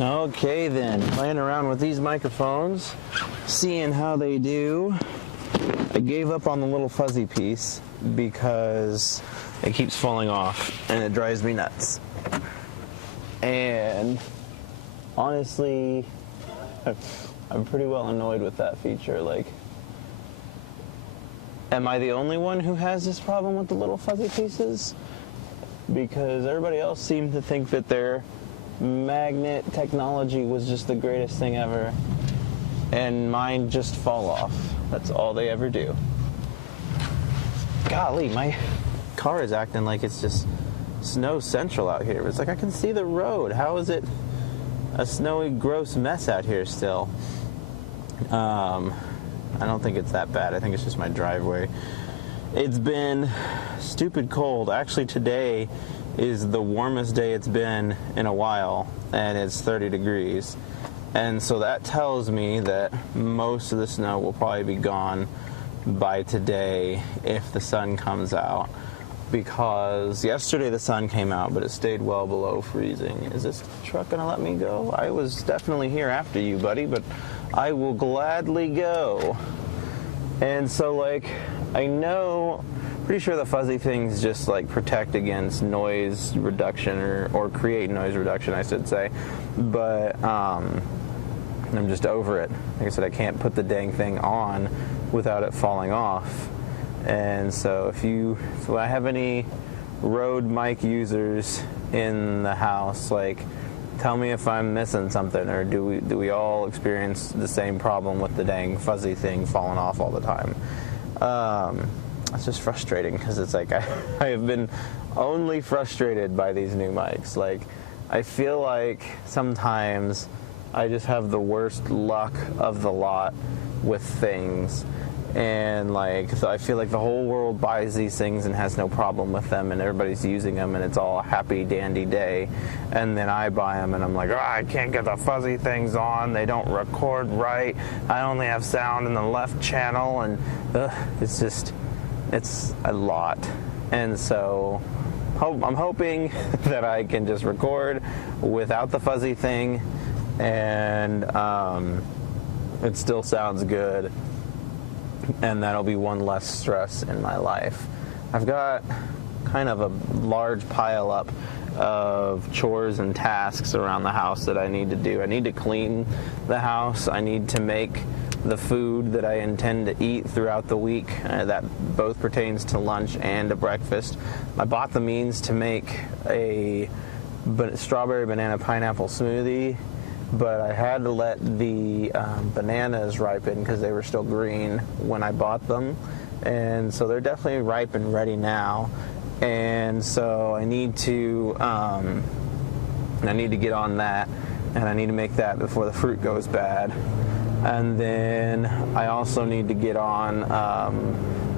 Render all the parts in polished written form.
Okay then, playing around with these microphones, seeing how they do. I gave up on the little fuzzy piece because it keeps falling off and it drives me nuts. And honestly, I'm pretty well annoyed with that feature. Like, am I the only one who has this problem with the little fuzzy pieces? Because everybody else seemed to think that their magnet technology was just the greatest thing ever, and mine just fall off. That's all they ever do. Golly, my car is acting like it's just snow central out here. It's like I can see the road. How is it a snowy, gross mess out here still? I don't think it's that bad. I think it's just my driveway. It's been stupid cold. Actually, today is the warmest day it's been in a while, and it's 30 degrees. And so that tells me that most of the snow will probably be gone by today if the sun comes out. Because yesterday the sun came out, but it stayed well below freezing. Is this truck gonna let me go? I was definitely here after you, buddy, but I will gladly go. And so, like, I know, pretty sure the fuzzy things just, like, protect against noise reduction or create noise reduction, I should say. But I'm just over it. Like I said, I can't put the dang thing on without it falling off. And so if I have any Rode mic users in the house, like, tell me if I'm missing something, or do we all experience the same problem with the dang fuzzy thing falling off all the time? It's just frustrating because it's like I have been only frustrated by these new mics. Like, I feel like sometimes I just have the worst luck of the lot with things. And like, so I feel like the whole world buys these things and has no problem with them, and everybody's using them, and it's all a happy dandy day. And then I buy them, and I'm like, oh, I can't get the fuzzy things on. They don't record right. I only have sound in the left channel, and it's a lot. And so I'm hoping that I can just record without the fuzzy thing, and it still sounds good. And that'll be one less stress in my life. I've got kind of a large pile up of chores and tasks around the house that I need to do. I need to clean the house. I need to make the food that I intend to eat throughout the week. That both pertains to lunch and to breakfast. I bought the means to make a strawberry banana pineapple smoothie, but I had to let the bananas ripen because they were still green when I bought them. And so they're definitely ripe and ready now. And so I need to get on that, and I need to make that before the fruit goes bad. And then I also need to get on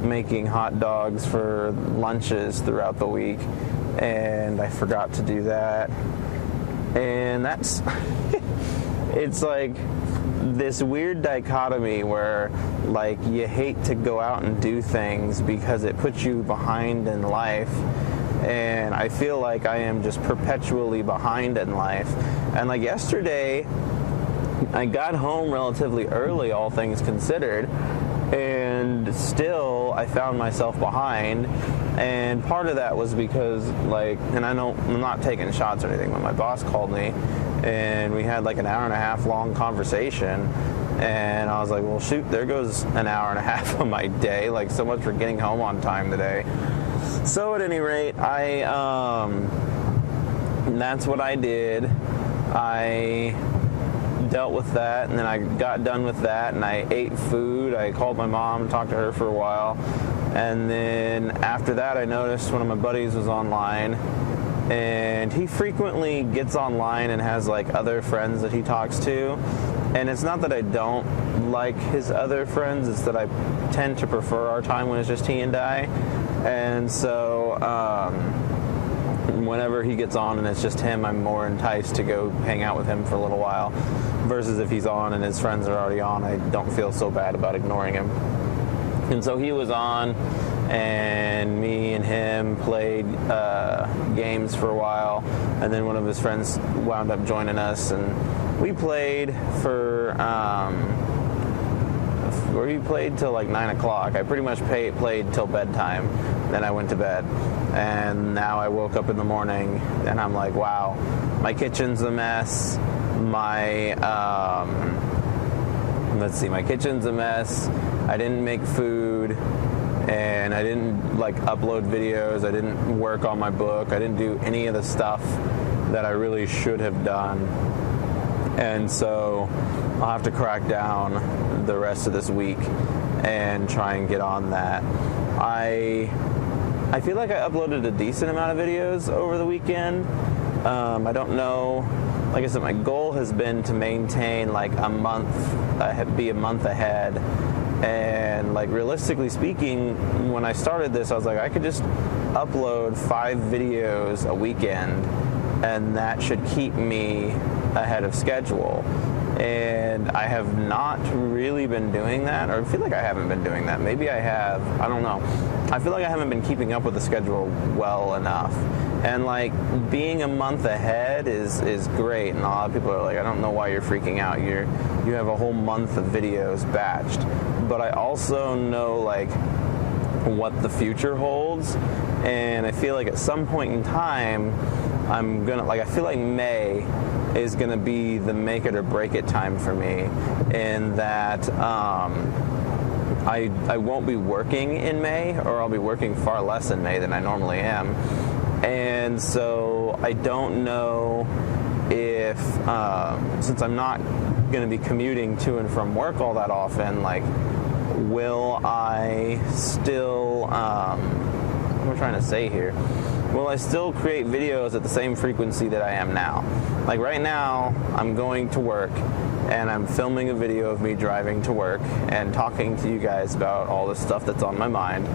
making hot dogs for lunches throughout the week, and I forgot to do that. And that's it's like this weird dichotomy where, like, you hate to go out and do things because it puts you behind in life. And I feel like I am just perpetually behind in life. And like yesterday, I got home relatively early, all things considered, and still I found myself behind. And part of that was because, like, and I'm not taking shots or anything, but my boss called me and we had like an hour and a half long conversation, and I was like, well, shoot, there goes an hour and a half of my day. Like, so much for getting home on time today. So at any rate, that's what I did. I dealt with that, and then I got done with that, and I ate food. I called my mom, talked to her for a while, and then after that I noticed one of my buddies was online, and he frequently gets online and has like other friends that he talks to, and it's not that I don't like his other friends, it's that I tend to prefer our time when it's just he and I. And so whenever he gets on and it's just him, I'm more enticed to go hang out with him for a little while, versus if he's on and his friends are already on, I don't feel so bad about ignoring him. And so he was on, and me and him played games for a while, and then one of his friends wound up joining us, and we played till like 9 o'clock. I pretty much played till bedtime. Then I went to bed, and now I woke up in the morning, and I'm like, wow, my kitchen's a mess. My kitchen's a mess. I didn't make food, and I didn't like upload videos. I didn't work on my book. I didn't do any of the stuff that I really should have done. And so I'll have to crack down the rest of this week and try and get on that. I feel like I uploaded a decent amount of videos over the weekend. I don't know. Like I said, my goal has been to maintain like be a month ahead. And like realistically speaking, when I started this, I was like, I could just upload 5 videos a weekend, and that should keep me ahead of schedule. And I have not really been doing that, or I feel like I haven't been doing that. Maybe I have, I don't know. I feel like I haven't been keeping up with the schedule well enough. And like being a month ahead is great, and a lot of people are like, I don't know why you're freaking out. You have a whole month of videos batched. But I also know like what the future holds, and I feel like at some point in time I feel like May is gonna be the make it or break it time for me, in that I won't be working in May, or I'll be working far less in May than I normally am. And so I don't know if, since I'm not going to be commuting to and from work all that often, like, will I still, what am I trying to say here? Will I still create videos at the same frequency that I am now? Like right now, I'm going to work, and I'm filming a video of me driving to work and talking to you guys about all the stuff that's on my mind.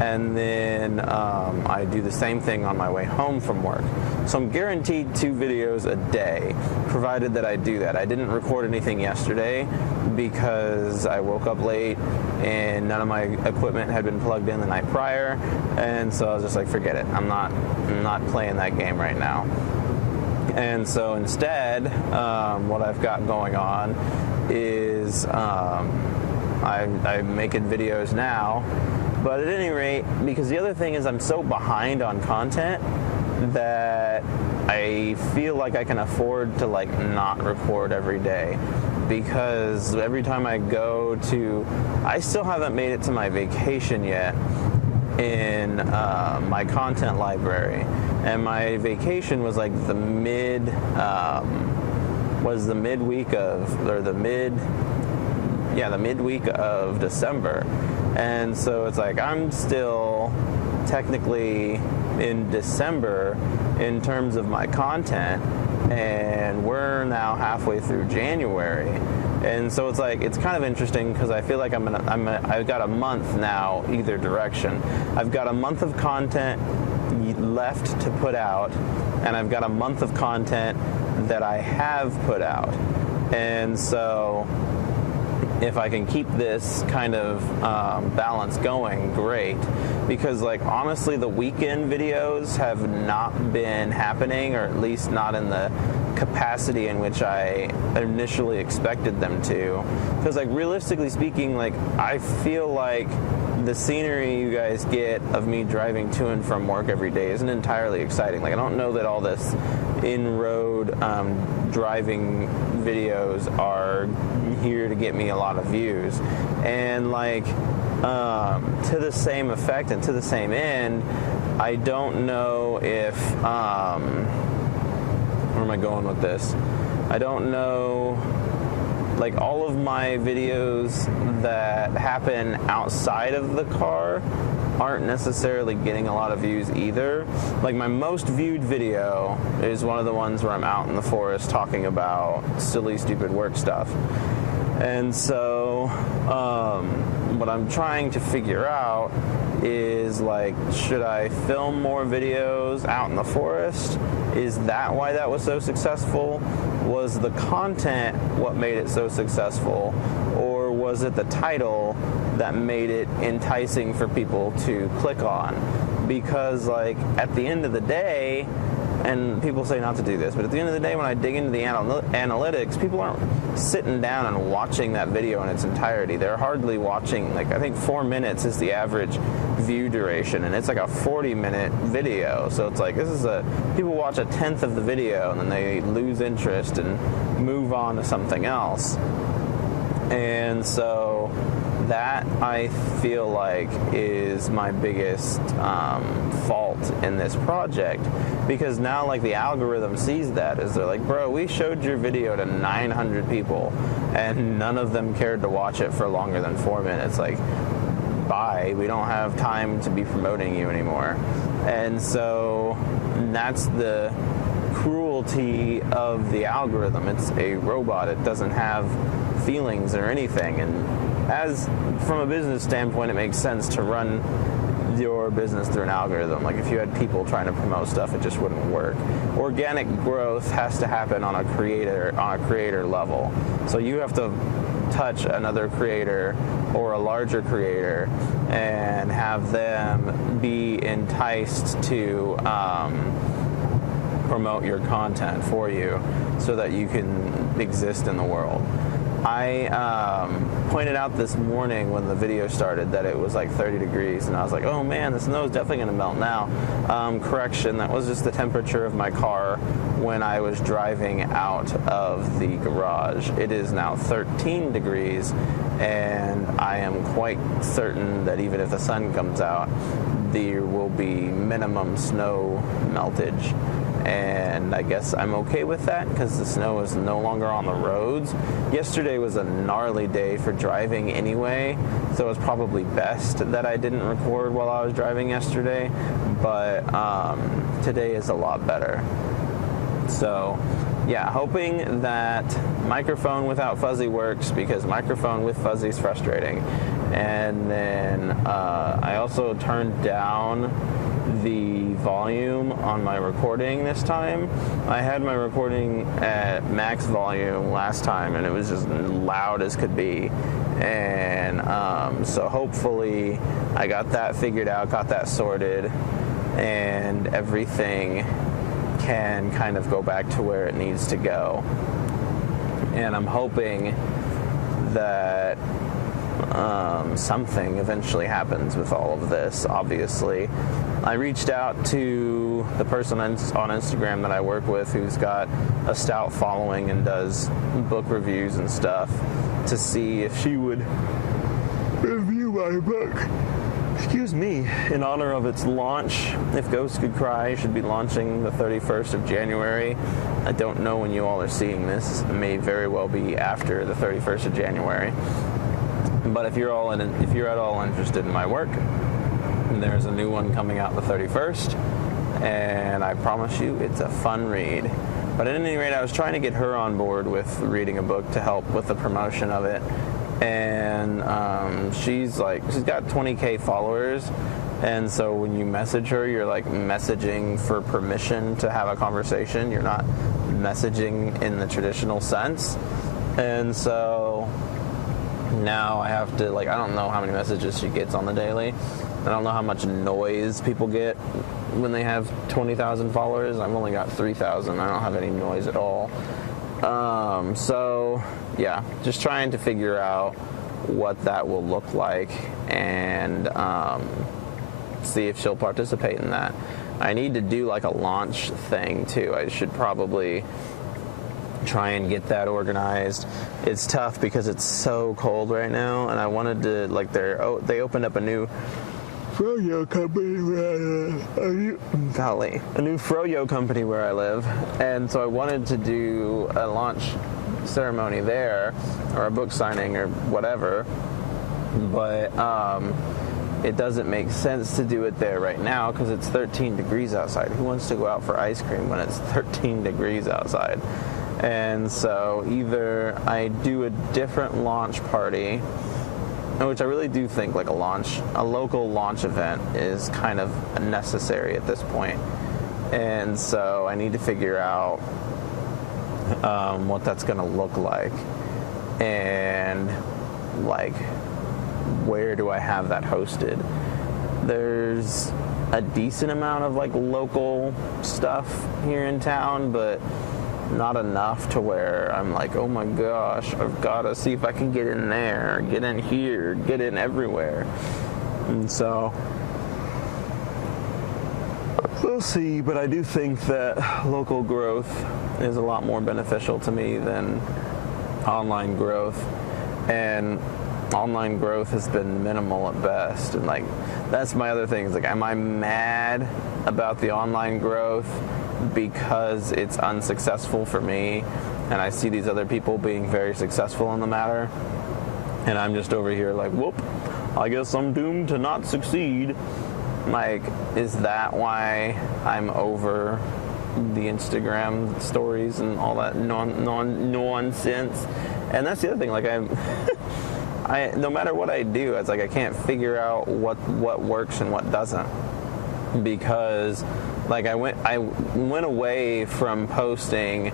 And then I do the same thing on my way home from work. So I'm guaranteed 2 videos a day, provided that I do that. I didn't record anything yesterday because I woke up late and none of my equipment had been plugged in the night prior. And so I was just like, forget it. I'm not playing that game right now. And so instead, what I've got going on is I'm making videos now. But at any rate, because the other thing is I'm so behind on content that I feel like I can afford to like not record every day, because every time I I still haven't made it to my vacation yet in my content library, and my vacation was like the midweek of December. And so it's like I'm still technically in December in terms of my content, and we're now halfway through January. And so it's like, it's kind of interesting because I feel like I've got a month now either direction. I've got a month of content left to put out, and I've got a month of content that I have put out. And so if I can keep this kind of balance going, great. Because like honestly, the weekend videos have not been happening, or at least not in the capacity in which I initially expected them to. Because like realistically speaking, like I feel like the scenery you guys get of me driving to and from work every day isn't entirely exciting. Like I don't know that all this in-road driving videos are here to get me a lot of views. And like to the same effect and to the same end, I don't know if where am I going with this? I don't know, like all of my videos that happen outside of the car aren't necessarily getting a lot of views either. Like my most viewed video is one of the ones where I'm out in the forest talking about silly, stupid work stuff. And so what I'm trying to figure out is like, should I film more videos out in the forest? Is that why that was so successful? Was the content what made it so successful? Or was it the title that made it enticing for people to click on. Because like at the end of the day, and people say not to do this, but at the end of the day, when I dig into the analytics, people aren't sitting down and watching that video in its entirety. They're hardly watching, like, I think 4 minutes is the average view duration, and it's like a 40-minute video. So it's like, people watch a tenth of the video, and then they lose interest and move on to something else. And so that, I feel like, is my biggest fault in this project, because now, like, the algorithm sees that as they're like, bro, we showed your video to 900 people and none of them cared to watch it for longer than 4 minutes. Like, bye, we don't have time to be promoting you anymore. And so that's the cruelty of the algorithm. It's a robot. It doesn't have feelings or anything. And as from a business standpoint, it makes sense to run your business through an algorithm. Like, if you had people trying to promote stuff, it just wouldn't work. Organic growth has to happen on a creator level. So you have to touch another creator or a larger creator and have them be enticed to promote your content for you so that you can exist in the world. I pointed out this morning when the video started that it was like 30 degrees, and I was like, oh man, the snow is definitely going to melt now. Correction, that was just the temperature of my car when I was driving out of the garage. It is now 13 degrees, and I am quite certain that even if the sun comes out, there will be minimum snow meltage. And I guess I'm okay with that because the snow is no longer on the roads. Yesterday was a gnarly day for driving anyway, so it's probably best that I didn't record while I was driving yesterday, but today is a lot better. So yeah, hoping that microphone without fuzzy works, because microphone with fuzzy is frustrating. And then I also turned down the volume on my recording this time. I had my recording at max volume last time, and it was just loud as could be. And so hopefully I got that figured out, got that sorted, and everything can kind of go back to where it needs to go. And I'm hoping that something eventually happens with all of this, obviously. I reached out to the person on Instagram that I work with who's got a stout following and does book reviews and stuff, to see if she would review my book, excuse me, in honor of its launch. If Ghosts Could Cry should be launching the 31st of January. I don't know when you all are seeing this. It may very well be after the 31st of January. But if you're at all interested in my work, there's a new one coming out the 31st, and I promise you it's a fun read. But at any rate, I was trying to get her on board with reading a book to help with the promotion of it, and she's got 20,000 followers, and so when you message her, you're like messaging for permission to have a conversation. You're not messaging in the traditional sense. And so now I have to, I don't know how many messages she gets on the daily. I don't know how much noise people get when they have 20,000 followers. I've only got 3,000. I don't have any noise at all. So, yeah, just trying to figure out what that will look like and see if she'll participate in that. I need to do a launch thing, too. I should probably try and get that organized. It's tough because it's so cold right now, and I wanted to, they opened up a new froyo company where I live, and so I wanted to do a launch ceremony there, or a book signing or whatever, but it doesn't make sense to do it there right now because it's 13 degrees outside. Who wants to go out for ice cream when it's 13 degrees outside? And so either I do a different launch party, which I really do think a local launch event is kind of necessary at this point. And so I need to figure out what that's going to look like, and where do I have that hosted? There's a decent amount of like local stuff here in town, but not enough to where I'm like, oh my gosh, I've got to see if I can get in there, get in here, get in everywhere. And so we'll see, but I do think that local growth is a lot more beneficial to me than online growth. And online growth has been minimal at best. And like, that's my other thing. Is like, am I mad about the online growth because it's unsuccessful for me and I see these other people being very successful in the matter, and I'm just over here like, whoop, I guess I'm doomed to not succeed? Like, is that why I'm over the Instagram stories and all that nonsense? And that's the other thing, like, I no matter what I do, it's like I can't figure out what works and what doesn't, because like I went away from posting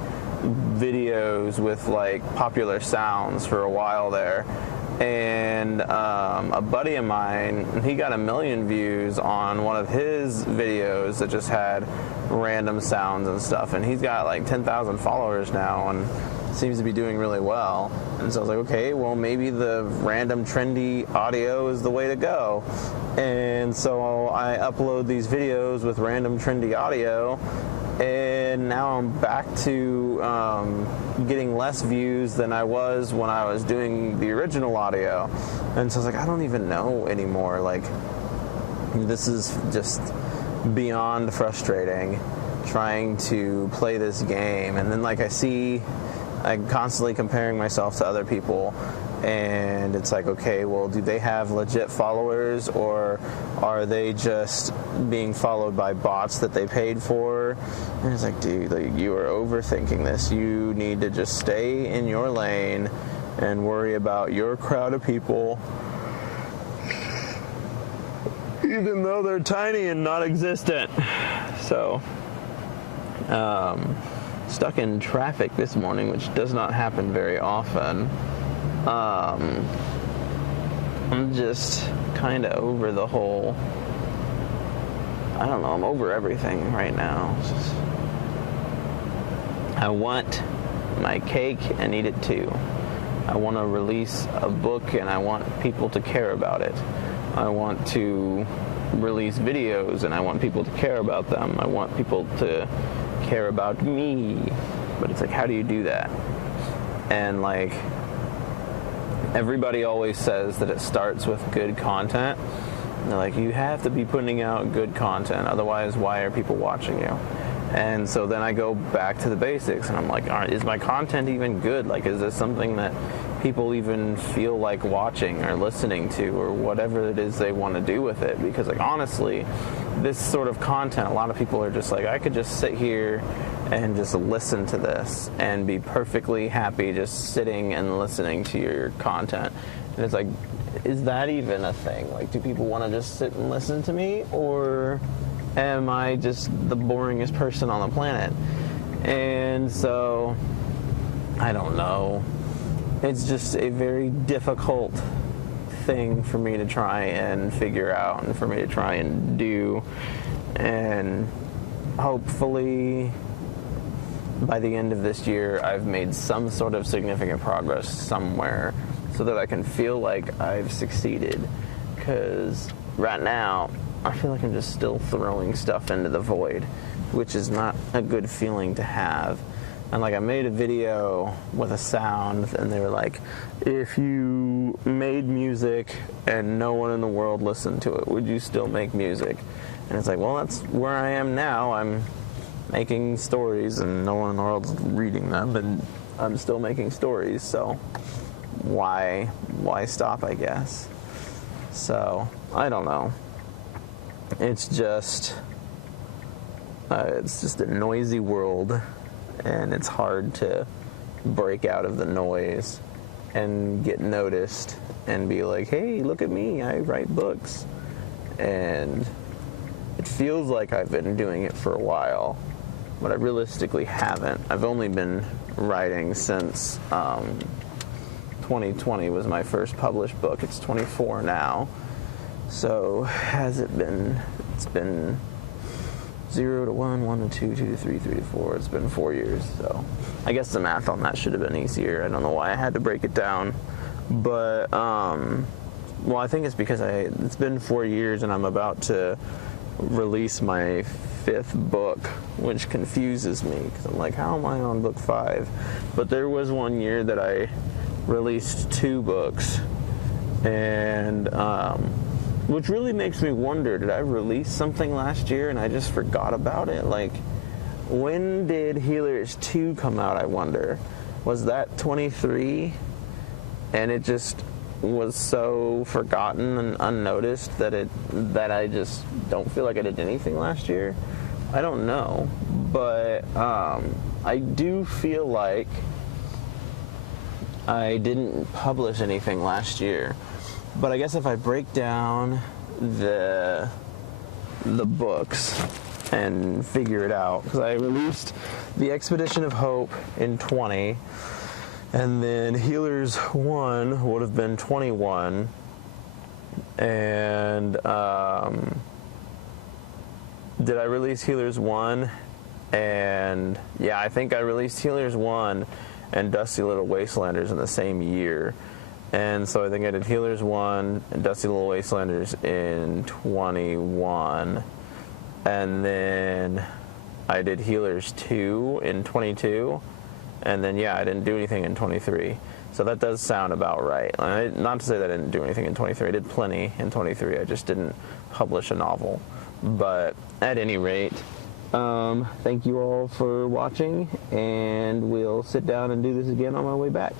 videos with like popular sounds for a while there, and a buddy of mine, he got 1 million views on one of his videos that just had random sounds and stuff, and he's got like 10,000 followers now and seems to be doing really well. And so I was like, okay, well, maybe the random trendy audio is the way to go. And so I upload these videos with random trendy audio, and now I'm back to getting less views than I was when I was doing the original audio. And so I was like, I don't even know anymore. Like, this is just beyond frustrating, trying to play this game. And then like I'm constantly comparing myself to other people, and it's like, okay, well, do they have legit followers, or are they just being followed by bots that they paid for? And it's like, dude, like, you are overthinking this. You need to just stay in your lane and worry about your crowd of people, even though they're tiny and not existent. So, stuck in traffic this morning, which does not happen very often. I'm just kind of over the whole, I don't know, I'm over everything right now. I want my cake and eat it too. I want to release a book and I want people to care about it. I want to release videos and I want people to care about them. I want people to care about me. But it's like, how do you do that? And like, everybody always says that it starts with good content. And they're like, you have to be putting out good content, otherwise why are people watching you? And so then I go back to the basics and I'm like, all right, is my content even good? Like, is this something that people even feel like watching or listening to, or whatever it is they want to do with it? Because like, honestly, this sort of content, a lot of people are just like, I could just sit here and just listen to this and be perfectly happy just sitting and listening to your content. And it's like, is that even a thing? Like, do people want to just sit and listen to me, or am I just the boringest person on the planet? And so, I don't know. It's just a very difficult thing for me to try and figure out and for me to try and do. And hopefully by the end of this year, I've made some sort of significant progress somewhere so that I can feel like I've succeeded. Because right now, I feel like I'm just still throwing stuff into the void, which is not a good feeling to have. And like, I made a video with a sound, and they were like, if you made music and no one in the world listened to it, would you still make music? And it's like, well, that's where I am now. I'm making stories and no one in the world's reading them, and I'm still making stories, so why stop, I guess? So, I don't know. It's just a noisy world, and it's hard to break out of the noise and get noticed and be like, hey, look at me, I write books. And it feels like I've been doing it for a while, but I realistically haven't. I've only been writing since 2018, 2020 was my first published book. It's 24 now. So has it been? It's been 0 to 1, 1 to 2, 2 to 3, 3 to 4. It's been 4 years. So I guess the math on that should have been easier. I don't know why I had to break it down. But, well, I think it's because it's been 4 years and I'm about to release my 5th book, which confuses me because I'm like, how am I on book 5? But there was 1 year that I released 2 books, and which really makes me wonder, did I release something last year and I just forgot about it? Like, when did Healers 2 come out, I wonder? Was that 23? And it just was so forgotten and unnoticed that I just don't feel like I did anything last year. I don't know, but I do feel like I didn't publish anything last year. But I guess if I break down the books and figure it out, because I released The Expedition of Hope in 20, and then Healers 1 would have been 21, and did I release Healers 1? And yeah, I think I released Healers 1 and Dusty Little Wastelanders in the same year. And so I think I did Healers 1 and Dusty Little Wastelanders in 21. And then I did Healers 2 in 22. And then, yeah, I didn't do anything in 23. So that does sound about right. Not to say that I didn't do anything in 23. I did plenty in 23. I just didn't publish a novel. But at any rate, thank you all for watching. And we'll sit down and do this again on my way back.